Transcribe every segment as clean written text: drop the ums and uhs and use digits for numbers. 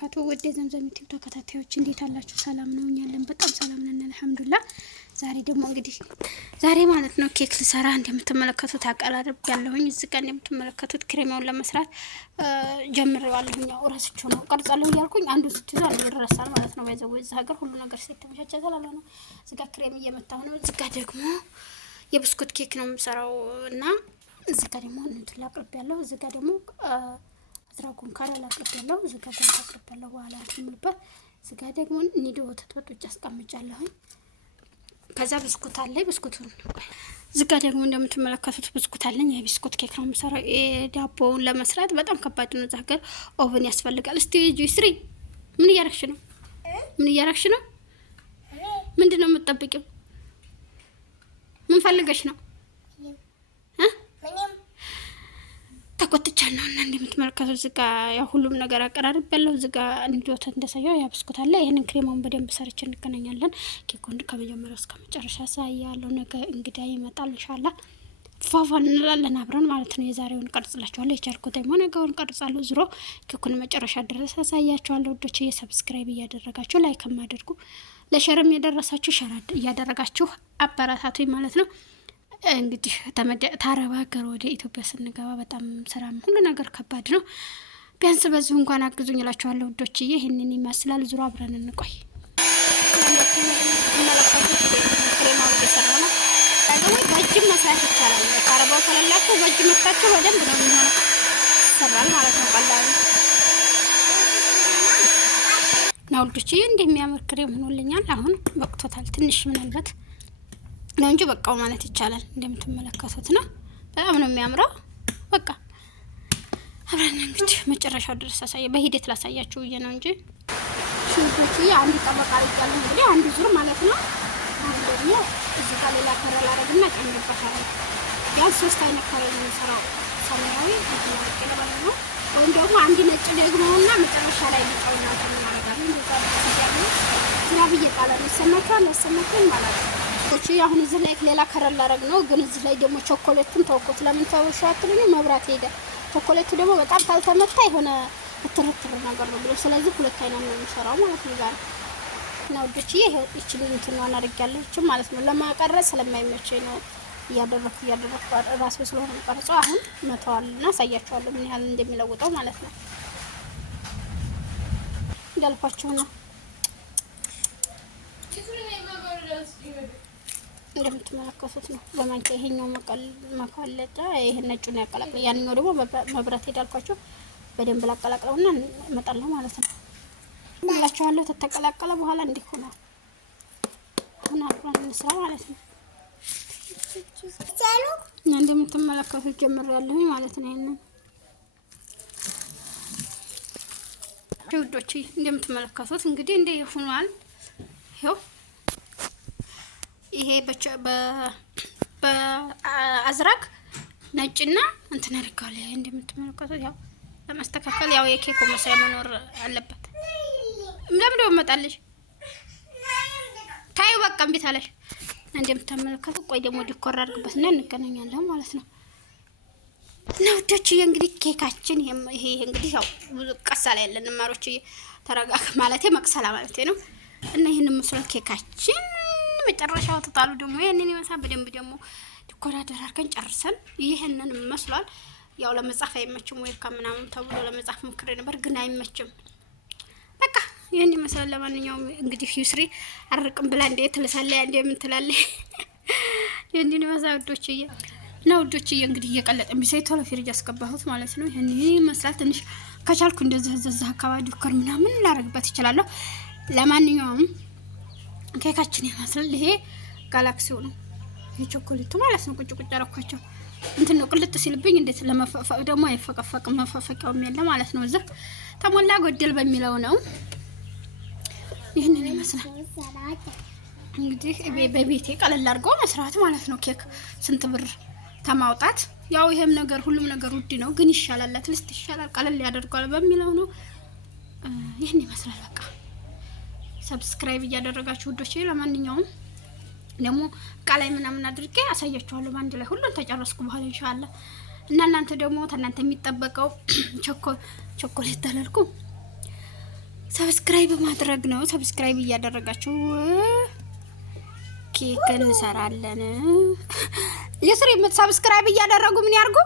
ወበረካቱ። ወደ ዘምዘም ዩቲዩብ ተከታታዮች እንዴት አላችሁ? ሰላም ነው? እኛ ያለን በጣም ሰላም ነን አልሐምዱሊላህ። ዛሬ ደግሞ እንግዲህ ዛሬ ማለት ነው ኬክ ልሰራ እንደምትመለከቱት አቀራረብ ያለሁኝ እዚህ ጋር እንደምትመለከቱት ክሬማውን ለመስራት ጀምሬዋለሁኝ። ያው ረስቼው ነው ቀርጻለሁ እያልኩኝ አንዱ ስትይዙ አንዱ ይረሳል ማለት ነው። ባይዘው እዚህ ሀገር ሁሉ ነገር ሲተመቻቸ ስላለ ነው። እዚህ ጋር ክሬም እየመታሁ ነው። እዚህ ጋር ደግሞ የብስኩት ኬክ ነው የምሰራው እና እዚህ ጋር ደግሞ እንትን ላቅርብ ያለው እዚህ ጋር ደግሞ አዝራጉን ካላ አቅርብ ያለው እዚህ ጋር ደግሞ አቅርብ ያለው በኋላ እንትምልበት እዚህ ጋር ደግሞ ኒዶ ወተት በጥብጬ አስቀምጫለሁኝ። ከዛ ብስኩት አለ ብስኩቱን እዚህ ጋር ደግሞ እንደምትመለከቱት ብስኩት አለኝ። የብስኩት ኬክ ነው የምሰራው። ዳቦውን ለመስራት በጣም ከባድ ነው። እዛ ሀገር ኦቨን ያስፈልጋል። እስቲ ጁስሪ ምን እያረግሽ ነው? ምን እያረግሽ ነው? ምንድነው የምትጠብቂው? ምን ፈልገሽ ነው? ተቆጥቻለሁ እና እንደምትመለከቱት እዚህ ጋር ያው ሁሉም ነገር አቀራርብ ያለው እዚህ ጋር እንዲወት እንደሳየው ያ ብስኩት አለ። ይሄንን ክሬማውን በደንብ ሰርቼ እንገናኛለን። ኬኩን ከመጀመሪያው እስከ መጨረሻ ሳያለው ነገ እንግዳ ይመጣል ኢንሻአላህ ፋፋ እንላለን አብረን ማለት ነው። የዛሬውን ቀርጽላችኋለሁ። የቻልኩት ደግሞ ነገውን ቀርጻለሁ። ዙሮ ኬኩን መጨረሻ ድረስ አሳያችኋለሁ። ወዶች ሰብስክራይብ እያደረጋችሁ ላይክ ማድርጉ ለሸርም የደረሳችሁ ሸር እያደረጋችሁ አበረታቱኝ ማለት ነው። እንግዲህ ታረባ ሀገር ወደ ኢትዮጵያ ስንገባ በጣም ስራም ሁሉ ነገር ከባድ ነው። ቢያንስ በዚሁ እንኳን አግዙኝ እላችኋለሁ ውዶችዬ። ይሄንን ይመስላል። ዙሮ አብረን እንቆይ። በእጅም መስራት ይቻላል። ታረባው ከሌላችሁ በእጅ መስራችሁ በደንብ ነው የሚሆነው። ይሰራል ማለት ነው። ቀላሉ ነው ውዶችዬ። እንደሚያምር ክሬም ሆኖልኛል። አሁን በቅቶታል። ትንሽ ምናልባት ነው እንጂ በቃው ማለት ይቻላል። እንደምትመለከቱት ነው። በጣም ነው የሚያምረው። በቃ አብረን እንግዲህ መጨረሻው ድረስ በሂደት ላሳያችሁ ብዬ ነው እንጂ ሽንኩርቱ አንድ ጠበቃ ይያል እንግዲህ አንድ ዙር ማለት ነው። አሁን ደግሞ እዚህ ጋር ሌላ ከረል አረግና ጨምርበታለሁ። ያ ሶስት አይነት ከረል ነው የምሰራው። ሰማያዊ ይተናቀለ ነው ወይም ደግሞ አንድ ነጭ ደግሞና መጨረሻ ላይ ሊጣውና ተናረጋለን። እንደዛ ያለው ዝናብ እየጣለ ነው። ሰማችኋል ማለት ነው። አሁን እዚህ ላይ ሌላ ከረል ላረግ ነው። ግን እዚህ ላይ ደግሞ ቾኮሌቱን ተወኩት። ለምን ተወሽ አትሉኝ? መብራት ሄደ። ቾኮሌቱ ደግሞ በጣም ካልተመታ የሆነ ትርትር ነገር ነው ብሎ ስለዚህ ሁለት አይነት ነው የሚሰራው ማለት ነው። ዛሬ ነው ወዶች ይሄ እቺን እንትኑን አናደርጋለሁ ማለት ነው። ለማቀረጽ ስለማይመቸኝ ነው እያደረኩ ራስ ስለሆነ ቀርጾ አሁን መተዋልና አሳያችኋለሁ ምን ያህል እንደሚለውጠው ማለት ነው። እንዳልኳችሁ ነው። እንደምትመለከቱት ነው። በማንኪያ ይሄኛው መቀለጫ ይሄን ነጩን ያቀላቅል ያንኛው ደግሞ መብራት ሄዳልኳችሁ በደንብ ላቀላቅለውና እመጣለሁ ማለት ነው። እላችኋለሁ ተተቀላቀለ በኋላ እንዲህ ሆኗል። አሁን አብረን እንስራ ማለት ነው። እንደምትመለከቱት ጀምሬያለሁ ማለት ነው። ይሄንን ውዶች እንደምትመለከቱት እንግዲህ እንደ ሆኗል። ይሄው ይሄ በአዝራግ ነጭና እንትን አድርጋለ። እንደምትመለከቱት ያው ለማስተካከል ያው የኬኩ መስሪያ መኖር አለበት። ለምን ነው መጣልሽ? ታዩ በቃ እምቢ ታለሽ። እንደምትመለከቱት ቆይ ደግሞ ዲኮር አድርግበትና እንገናኛለን ማለት ነው። ውዶችዬ እንግዲህ ኬካችን ይሄ እንግዲህ ያው ቀሳላ ያለን ማሮች ተረጋጋ ማለቴ መቅሰላ ማለቴ ነው እና ይሄንን መስራት ኬካችን መጨረሻው ተጣሉ ደግሞ ይሄንን ይመስላል። በደንብ ደግሞ ዲኮር አደራርከን ጨርሰን ይሄንን መስሏል። ያው ለመጻፍ አይመችም ወይ ከምናምን ተብሎ ለመጻፍ ሞክሬ ነበር ግን አይመችም። በቃ ይሄን ይመስላል። ለማንኛውም እንግዲህ ዩስሪ አርቅም ብላ እንደ ትልሳለ እንደ ምን ትላለህ ይሄንን ይመስላል ውዶችዬ። እና ውዶችዬ እንግዲህ እየቀለጠን ቢሰይ ቶሎ ፍሪጅ አስገባሁት ማለት ነው። ይሄን ይመስላል። ትንሽ ከቻልኩ እንደዚህ እዛ አካባቢ ዲኮር ምናምን ላረግበት ይችላል። ለማንኛውም ኬካችን ይመስላል። ይሄ ጋላክሲው ነው የቾኮሌቱ ማለት ነው። ቁጭ አረኳቸው እንትን ነው ቅልጥ ሲልብኝ እንዴት ለመፈፈቅ ደግሞ አይፈቀፈቅም። መፈፈቂያውም የለ ማለት ነው። እዚህ ተሞላ ጎደል በሚለው ነው። ይሄንን ይመስላል እንግዲህ በቤቴ ቀለል አድርገው መስራት ማለት ነው። ኬክ ስንት ብር ተማውጣት ያው ይሄም ነገር ሁሉም ነገር ውድ ነው ግን ይሻላል። አትሊስት ይሻላል ቀለል ያደርጋል በሚለው ነው። ይሄን ይመስላል። በቃ ሰብስክራይብ እያደረጋችሁ ውዶቼ። ለማንኛውም ደግሞ ቃላይ ምናምን አድርጌ አሳያችኋለሁ ባንድ ላይ ሁሉን ተጨረስኩ በኋላ ኢንሻአላህ። እና እናንተ ደግሞ ተናንተ የሚጠበቀው ቾኮሌት ተለልኩ ሰብስክራይብ ማድረግ ነው። ሰብስክራይብ እያደረጋችሁ ኬክ እንሰራለን። የስሪ ሰብስክራይብ እያደረጉ ምን ያርጉ?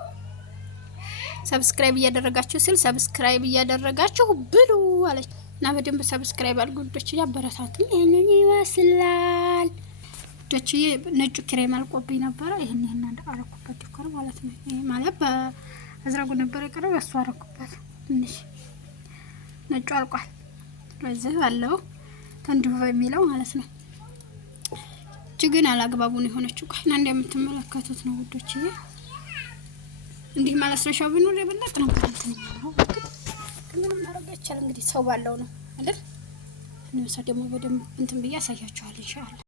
ሰብስክራይብ እያደረጋችሁ ስል ሰብስክራይብ እያደረጋችሁ ብሉ አለች እና በደንብ ሰብስክራይብ አድርጉ ውዶች። ያበረታቱኝ። ይሄንን ይመስላል ውዶች። ነጩ ክሬም አልቆብኝ ነበር። ይሄን አረኩበት ዲኮር ማለት ነው። ይሄ ማለት በአዝራጉ ነበር የቀረው እሱ አረኩበት። ትንሽ ነጩ አልቋል። ስለዚህ አለው ተንድፎ የሚለው ማለት ነው። ግን አላግባቡን የሆነችው ቃና እንደምትመለከቱት ነው ውዶች። እንዲህ ማለት ነው። ሻው ቢኖር የበለጠ ነበር እንትን ነው። ግን ምን ማድረግ ይቻላል እንግዲህ ሰው ባለው ነው አይደል? እነሱ ደግሞ በደንብ እንትን ብዬ አሳያችኋለሁ ኢንሻአላህ።